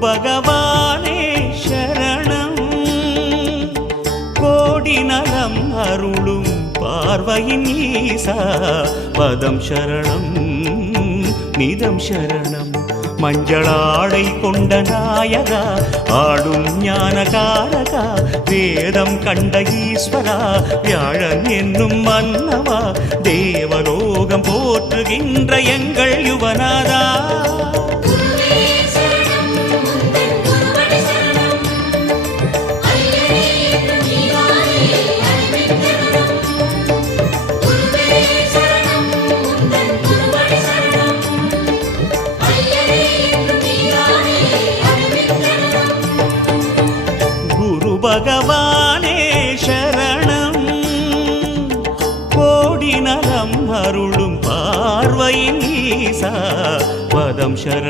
பகவானே சரணம். கோடி நலம் அருளும் பார்வையின் ஈசா பதம் சரணம் நிதம் சரணம். மஞ்சளாடை கொண்ட நாயகா ஆடும் ஞானகாரகா வேதம் கண்ட ஈஸ்வரா வியாழன் என்னும் மன்னவா தேவலோகம் போற்றுகின்ற எங்கள் யுவனாதா. பகவானே சரணம். கோடி நலம் அருளும் பார்வையின் ஈசா பதம் சரணம்.